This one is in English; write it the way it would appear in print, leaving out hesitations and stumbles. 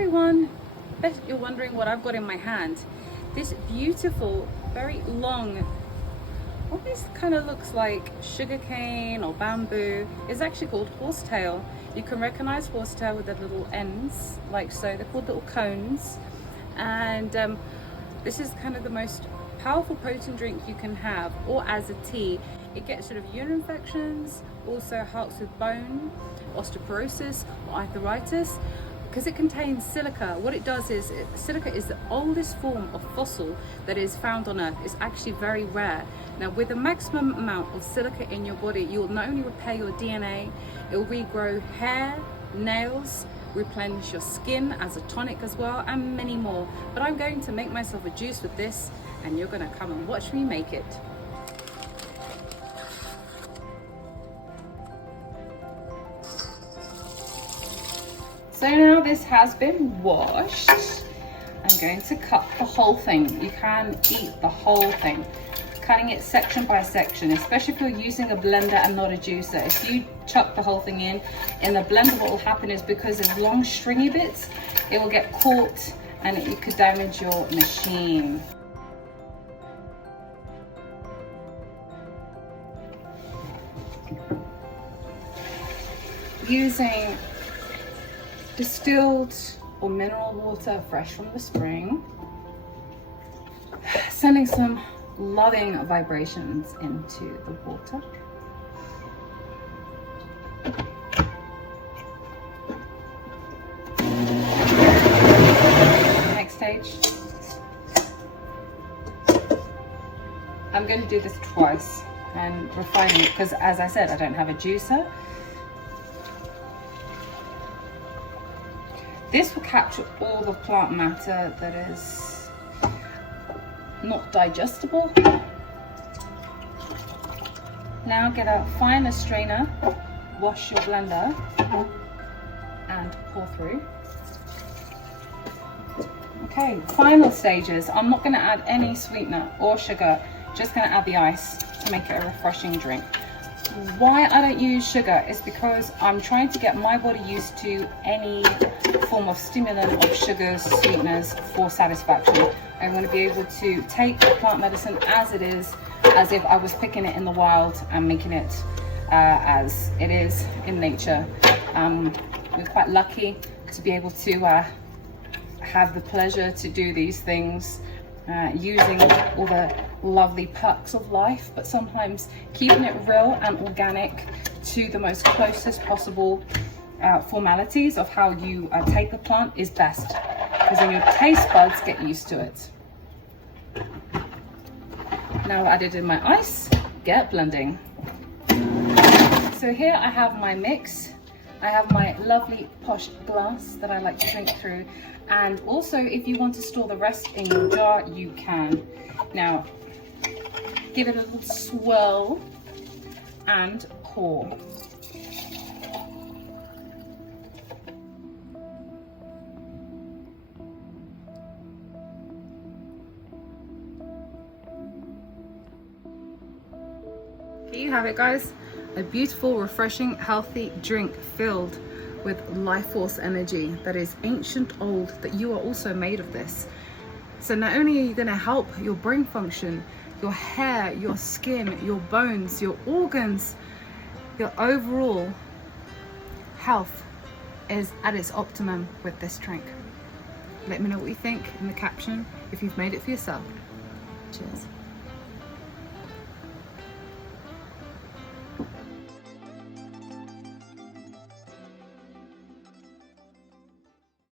everyone, bet you're wondering what I've got in my hand. This beautiful, very long, what this kind of looks like sugarcane or bamboo is actually called horsetail. You can recognize horsetail with the little ends like so. They're called little cones, and this is kind of the most powerful protein drink you can have, or as a tea. It gets rid of urinary infections, also helps with bone, osteoporosis or arthritis, because it contains silica. What it does is, silica is the oldest form of fossil that is found on Earth. It's actually very rare. Now, with a maximum amount of silica in your body, you'll not only repair your DNA, it will regrow hair, nails, replenish your skin as a tonic as well, and many more. But I'm going to make myself a juice with this, and you're gonna come and watch me make it. So now this has been washed, I'm going to cut the whole thing. You can eat the whole thing. Cutting it section by section, especially if you're using a blender and not a juicer. If you chuck the whole thing in the blender, what will happen is, because there's long stringy bits, it will get caught and it could damage your machine. Using distilled or mineral water fresh from the spring, sending some loving vibrations into the water. Next stage, I'm going to do this twice and refining it, because as I said, I don't have a juicer. This will capture all the plant matter that is not digestible. Now get a finer strainer, wash your blender and pour through. Okay, final stages. I'm not going to add any sweetener or sugar, just going to add the ice to make it a refreshing drink. Why I don't use sugar is because I'm trying to get my body used to any form of stimulant of sugars, sweeteners for satisfaction. I want to be able to take plant medicine as it is, as if I was picking it in the wild and making it as it is in nature. We're quite lucky to be able to have the pleasure to do these things using all the lovely perks of life, but sometimes keeping it real and organic to the most closest possible formalities of how you take the plant is best, because then your taste buds get used to it. Now I've added in my ice, get blending. So here I have my mix. I have my lovely posh glass that I like to drink through, and also if you want to store the rest in your jar, you can. Now give it a little swirl and pour. Here you have it, guys. A beautiful, refreshing, healthy drink filled with life force energy that is ancient old, that you are also made of this. So not only are you going to help your brain function, your hair, your skin, your bones, your organs, your overall health is at its optimum with this drink. Let me know what you think in the caption if you've made it for yourself. Cheers.